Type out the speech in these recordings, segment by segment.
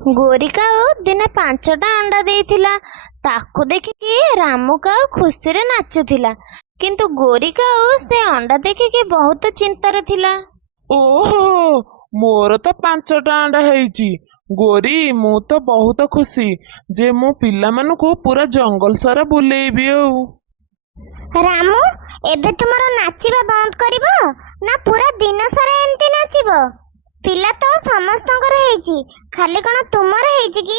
ଗୋରି କାଉ ଦିନେ 5ଟା ଅଣ୍ଡା ଦେଇଥିଲା। ତାକୁ ଦେଖିକି ରାମୁ କାଉ ଖୁସିରେ ନାଚୁଥିଲା। କିନ୍ତୁ ଗୋରି କାଉ ସେ ଅଣ୍ଡା ଦେଖିକି ବହୁତ ଚିନ୍ତାରେ ଥିଲା। ଓହୋ, ମୋର ତ 5ଟା ଅଣ୍ଡା ହେଇଛି। ଗୋରି, ମୁଁ ତ ବହୁତ ଖୁସି ଯେ ମୁଁ ପିଲାମାନଙ୍କୁ ପୁରା ଜଙ୍ଗଲ ସାରା ବୁଲେଇବି। ଆଉ ରାମୁ, ଏବେ ତୁମର ନାଚିବା ବନ୍ଦ କରିବ ନା ପୁରା ଦିନ ସାରା ଏମିତି ନାଚିବ? ପିଲା ତ ସମସ୍ତଙ୍କର ହେଇଛି, ଖାଲି କଣ ତୁମର ହେଇଛି କି?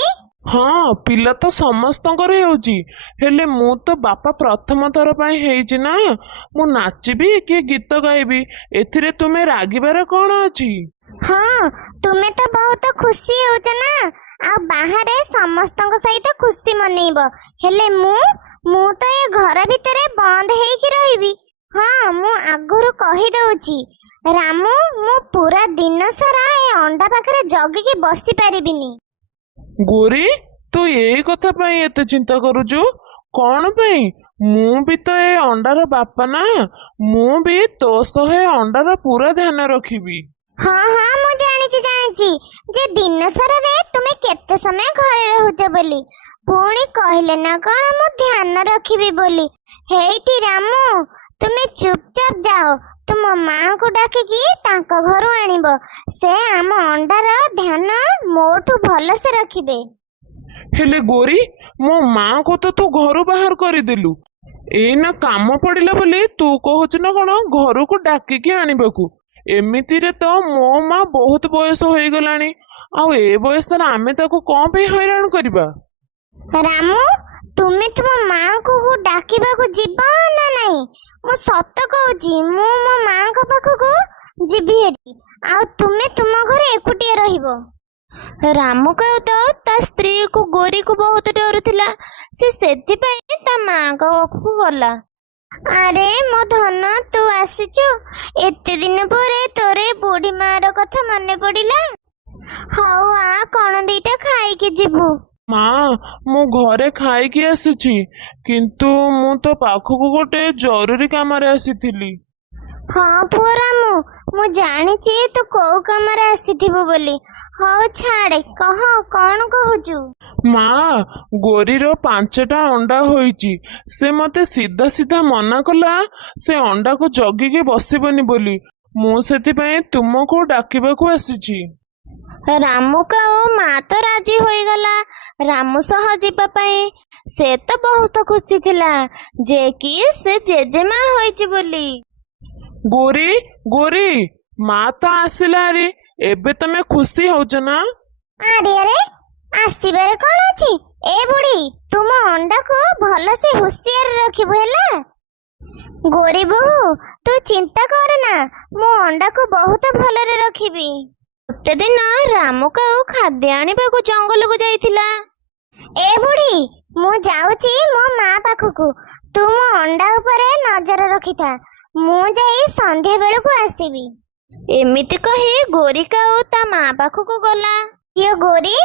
ହଁ, ପିଲା ତ ସମସ୍ତଙ୍କର ହେଉଛି, ହେଲେ ମୁଁ ତ ବାପା ପ୍ରଥମ ଥର ପାଇଁ ହେଇଛି ନା। ମୁଁ ନାଚିବି କି ଗୀତ ଗାଇବି, ଏଥିରେ ତୁମେ ରାଗିବାର କଣ ଅଛି? ହଁ, ତୁମେ ତ ବହୁତ ଖୁସି ହେଉଛ ନା, ଆଉ ବାହାରେ ସମସ୍ତଙ୍କ ସହିତ ଖୁସି ମନେଇବ। ହେଲେ ମୁଁ ତ ଏ ଘର ଭିତରେ ବନ୍ଦ ହେଇକି ରହିବି। ହଁ, ମୁଁ ଆଗରୁ କହିଦଉଛି ରାମୁ, ମୁଁ ପୁରା ଦିନ ସାରା ଏ ଅଣ୍ଡା ପାଖରେ ଜଗିକି ବସି ପାରିବିନି। ଗୋରି, ତୁ ଏଇ କଥା ପାଇଁ ଏତେ ଚିନ୍ତା କରୁଛୁ? କଣ ପାଇଁ? ମୁଁ ବି ତ ଏ ଅଣ୍ଡାର ବାପା ନା। ମୁଁ ବି ତୋ ସହ ଏ ଅଣ୍ଡାର ପୁରା ଧ୍ୟାନ ରଖିବି। ହଁ ହଁ, ମୁଁ ଜାଣିଛି ଯେ ଦିନ ସାରାରେ ତୁମେ କେତେ ସମୟ ଘରେ ରହୁଛ ବୋଲି। ପୁଣି କହିଲେ ନା କଣ ମୁଁ ଧ୍ୟାନ ରଖିବି ବୋଲି। ହେଇଟି ରାମୁ, ତୁମେ ଚୁପଚାପ ଯାଅ, ତୁମ ମାଙ୍କୁ ଡାକିକି ତାଙ୍କ ଘରୁ ଆଣିବ। ସେ ଆମ ଅଣ୍ଡାର ଧ୍ୟାନ ମୋଠୁ ଭଲସେ ରଖିବେ। ହେଲେ ଗୋରି, ମୋ ମାଙ୍କୁ ତ ତୁ ଘରୁ ବାହାର କରିଦେଲୁ। ଏଇନା କାମ ପଡ଼ିଲା ବୋଲି ତୁ କହୁଛୁ ନା କଣ ଘରକୁ ଡାକିକି ଆଣିବାକୁ? ଏମିତିରେ ତ ମୋ ମା ବହୁତ ବୟସ ହୋଇଗଲାଣି, ଆଉ ଏ ବୟସରେ ଆମେ ତାକୁ କଣ ପାଇଁ ହଇରାଣ କରିବା? ରାମୁ, ତୁମେ ତୁମ ମାଙ୍କୁ ଡାକିବାକୁ ଯିବ ନା ନାଇଁ? ମୁଁ ସତ କହୁଛି, ମୁଁ ମୋ ମାଙ୍କ ପାଖକୁ ଯିବି ହେରି, ଆଉ ତୁମେ ତୁମ ଘରେ ଏକୁଟିଆ ରହିବ। ରାମୁ କାଉ ତ ତା ସ୍ତ୍ରୀକୁ ଗୋରିକୁ ବହୁତ ଡରୁଥିଲା। ସେ ସେଥିପାଇଁ ତା ମାଙ୍କ ପାଖକୁ ଗଲା। ଆରେ ମୋ ଧନ, ତୁ ଆସିଛୁ? ଏତେ ଦିନ ପରେ ତୋର ବୁଢୀ ମାର କଥା ମନେ ପଡିଲା। ହଉ, ଆ କଣ ଦିଟା ଖାଇକି ଯିବୁ। ମା, ମୁଁ ଘରେ ଖାଇକି ଆସିଛି, କିନ୍ତୁ ମୁଁ ତ ପାଖକୁ ଗୋଟେ ଜରୁରୀ କାମରେ ଆସିଥିଲି। ହଁ ପୁଅ ରାମୁ, ମୁଁ ଜାଣିଛି ତୁ କୋଉ କାମରେ ଆସିଥିବୁ ବୋଲି। ହଉ ଛାଡେ, କହ କଣ କହୁଛୁ? ମା, ଗୋରିର 5ଟା ଅଣ୍ଡା ହୋଇଛି। ସେ ମତେ ସିଧା ସିଧା ମନା କଲା ସେ ଅଣ୍ଡାକୁ ଜଗିକି ବସିବନି ବୋଲି। ମୁଁ ସେଥିପାଇଁ ତୁମକୁ ଡାକିବାକୁ ଆସିଛି। ରାମୁ କାଉ ମା ତ ରାଜି ହୋଇଗଲା ରାମୁ ସହ ଯିବା ପାଇଁ। ସେ ତ ବହୁତ ଖୁସି ଥିଲା ଯେ କି ସେ ଜେଜେମା ହୋଇଛି ବୋଲି। ଗୋରି, ଗୋରି, ମା ତ ଆସିଲା। ଆରେ ଏବେ ତମେ ଖୁସି ହଉଛ ନା? ଆରେ, ଆସିବାରେ କଣ ଅଛି? ଏ ବୁଢୀ, ତୁମ ଅଣ୍ଡାକୁ ଭଲସେ ହୁସିଆର ରଖିବୁ ହେଲା। ଗୋରି ବୋହୂ, ତୁ ଚିନ୍ତା କରନା, ମୁଁ ଅଣ୍ଡାକୁ ବହୁତ ଭଲରେ ରଖିବି। ଗୋଟେ ଦିନ ରାମୁ କାଉ ଖାଦ୍ୟ ଆଣିବାକୁ ଜଙ୍ଗଲକୁ ଯାଇଥିଲା। ଏ ବୁଢୀ, ମୁଁ ଯାଉଛି ମୋ ମା ପାଖକୁ। ତୁ ମୋ ଅଣ୍ଡା ଉପରେ ନଜର ରଖିଥା, ମୁଁ ଯାଇ ସନ୍ଧ୍ୟା ବେଳକୁ ଆସିବି। ଏମିତି କହି ଗୋରି କାଉ ତା ମା ପାଖକୁ ଗଲା। କିଏ ଗୋରି,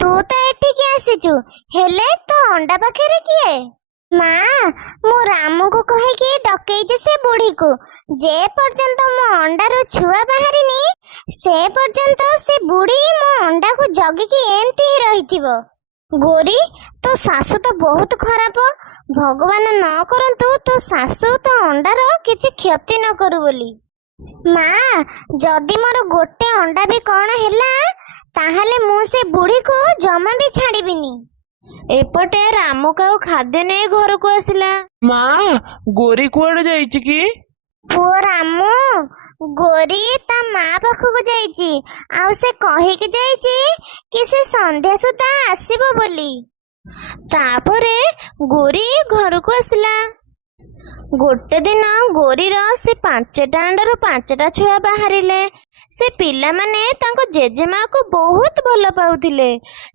ତୁ ତ ଏଠିକି ଆସିଛୁ, ହେଲେ ତୋ ଅଣ୍ଡା ପାଖରେ କିଏ? ମା, ମୁଁ ରାମୁକୁ କହିକି ଡକେଇଛି ସେ ବୁଢୀକୁ। ଯେ ପର୍ଯ୍ୟନ୍ତ ମୋ ଅଣ୍ଡାରୁ ଛୁଆ ବାହାରିନି, ସେ ପର୍ଯ୍ୟନ୍ତ ସେ ବୁଢୀ ମୋ ଅଣ୍ଡାକୁ ଜଗିକି ଏମିତି ହିଁ ରହିଥିବ। ଗୋରି, ତୋ ଶାଶୁ ତ ବହୁତ ଖରାପ। ଭଗବାନ ନ କରନ୍ତୁ ତୋ ଶାଶୁ ତୋ ଅଣ୍ଡାର କିଛି କ୍ଷତି ନ କରୁ ବୋଲି। ମା, ଯଦି ମୋର ଗୋଟେ ଅଣ୍ଡା ବି କଣ ହେଲା, ତାହେଲେ ମୁଁ ସେ ବୁଢୀକୁ ଜମା ବି ଛାଡିବିନି। ଏପଟେ ରାମୁ କାଉ ଖାଦ୍ୟ ନେଇ ଘରକୁ ଆସିଲା। ମା, ଗୋରି କୁଆଡେ ଯାଇଛି କି? ପୁଅ ରାମୁ, ଗୋରି ତା ମା ପାଖକୁ ଯାଇଛି, ଆଉ ସେ କହିକି ଯାଇଛି କି ସେ ସନ୍ଧ୍ୟା ସୁଦ୍ଧା ଆସିବ ବୋଲି। ତାପରେ ଗୋରି ଘରକୁ ଆସିଲା। ଗୋଟେ ଦିନ ଗୋରିର ସେ 5ଟା ଅଣ୍ଡାରୁ 5ଟା ଛୁଆ ବାହାରିଲେ। ସେ ପିଲାମାନେ ତାଙ୍କ ଜେଜେମାକୁ ବହୁତ ଭଲ ପାଉଥିଲେ।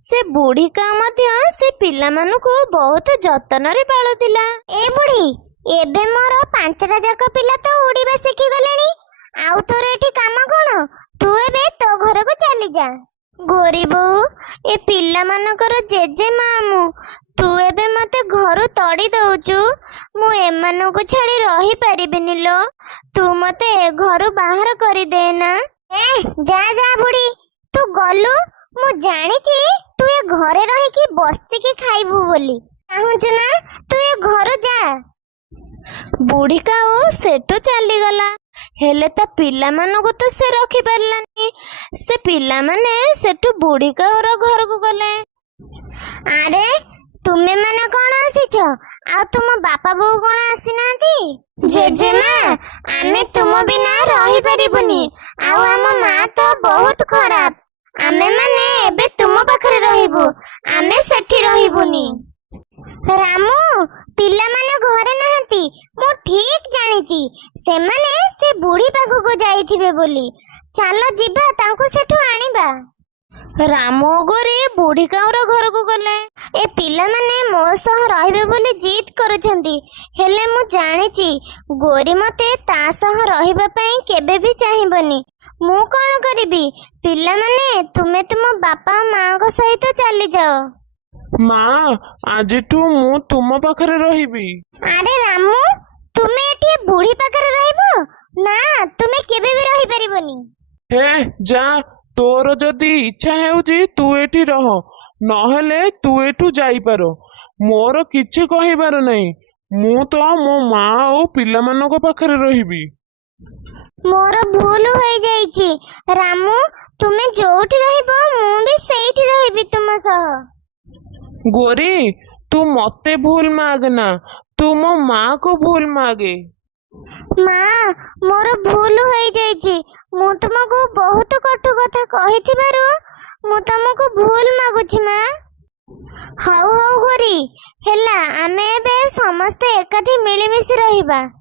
ସେ ବୁଢୀ କାଉ ମଧ୍ୟ ସେ ପିଲାମାନଙ୍କୁ ବହୁତ ଯତ୍ନରେ ପାଳୁଥିଲା। ଏ ବୁଢୀ, ଏବେ ମୋର 5ଟା ଯାକ ପିଲା ତ ଉଡିବା ଶିଖିଗଲେଣି, ଆଉ ତୋର ଏଠି କାମ କଣ? ତୁ ଏବେ ତୋ ଘରକୁ ଚାଲିଯା। ଗୋରି ବୋଉ, ଏ ପିଲାମାନଙ୍କର ଜେଜେମା ମୁଁ। ତୁ ଏବେ ମତେ ଘରୁ ତଡ଼ି ଦଉଛୁ। ମୁଁ ଏମାନଙ୍କୁ ଛାଡି ରହିପାରିବିନି ଲୋ। ତୁ ମତେ ଏ ଘରୁ ବାହାର କରିଦେ ନା। ଯା ବୁଢୀ, ତୁ ଗଲୁ। ମୁଁ ଜାଣିଛି ଘରେ ରହିକି ବସିକି ଖାଇବୁ ବୋଲି ଚାହୁଁଛୁ ନା? ତୁ ଏ ଘରୁ ଯା। ବୁଢୀ କାଉ ସେଠୁ ଚାଲିଗଲା। ହେଲେ ତା ପିଲାମାନଙ୍କୁ ତ ସେ ରଖିପାରିଲାନି। ସେ ପିଲାମାନେ ସେଠୁ ବୁଢୀ କାଉର ଘରକୁ ଗଲେ। ଆରେ ତୁମେ ମାନେ କଣ ଆସିଛ? ଆଉ ତୁମ ବାପା ବୋଉ କଣ ଆସିନାହାନ୍ତି? ଜେଜେମା, ଆମେ ତୁମ ବିନା ରହିପାରିବୁନି। ଆଉ ଆମ ମା ତ ବହୁତ ଖରାପ। ଆମେ ମାନେ ଏବେ ତୁମ ପାଖରେ ରହିବୁ, ଆମେ ସେଠି ରହିବୁନି। ରାମୁ, ପିଲାମାନେ ଘରେ ନାହାନ୍ତି। ମୁଁ ଠିକ ଜାଣିଛି ସେମାନେ ସେ ବୁଢୀ ପାଖକୁ ଯାଇଥିବେ ବୋଲି। ଚାଲ ଯିବା ତାଙ୍କୁ ସେଠୁ ଆଣିବା। ରାମ ଓ ଗୋରି ବୁଢୀ କାଉର ଘରକୁ ଗଲେ। ଏ ପିଲାମାନେ ମୋ ସହ ରହିବେ ବୋଲି ଜିଦ୍ କରୁଛନ୍ତି। ହେଲେ ମୁଁ ଜାଣିଛି ଗୋରି ମତେ ତା ସହ ରହିବା ପାଇଁ କେବେ ବି ଚାହିଁବନି। ମୁଁ କଣ କରିବି? ପିଲାମାନେ, ତୁମେ ତୁମ ବାପା ମାଙ୍କ ସହିତ ଚାଲିଯାଅ। ମା, ଆଜିଠୁ ମୁଁ ତୁମ ପାଖରେ ରହିବି। ଆରେ ରାମୁ, ତୁମେ ଏଠି ବୁଢୀ ପାଖରେ ରହିବ? ନା, ତୁମେ କେବେ ବି ରହିପାରିବନି। ହେ ଯା, ତୋର ଯଦି ଇଚ୍ଛା ହେଉଛି ତୁ ଏଠି ରହ, ନହେଲେ ତୁ ଏଠୁ ଯାଇପାର। ମୋର କିଛି କହିବାର ନାହିଁ। ମୁଁ ତ ମୋ ମା ଆଉ ପିଲାମାନଙ୍କ ପାଖରେ ରହିବି। ମୋର ଭୁଲ ହୋଇଯାଇଛି। ରାମୁ, ତୁମେ ଯୋଉଠି ରହିବ ମୁଁ ବି ସେଇଠି ରହିବି ତୁମ ସହ। ଗୋରି, ତୁ ମତେ ଭୁଲ ମାଗନା, ତୁ ମୋ ମାକୁ ଭୁଲ ମାଗେ। ମା, ମୋର ଭୁଲ ହୋଇଯାଇଛି। ମୁଁ ତୁମକୁ ବହୁତ କଟୁ କଥା କହିଥିବାରୁ ମୁଁ ତମକୁ ଭୁଲ ମାଗୁଛି ମା। ହଉ ହଉ ଗୋରି, ହେଲା, ଆମେ ଏବେ ସମସ୍ତେ ଏକାଠି ମିଳିମିଶି ରହିବା।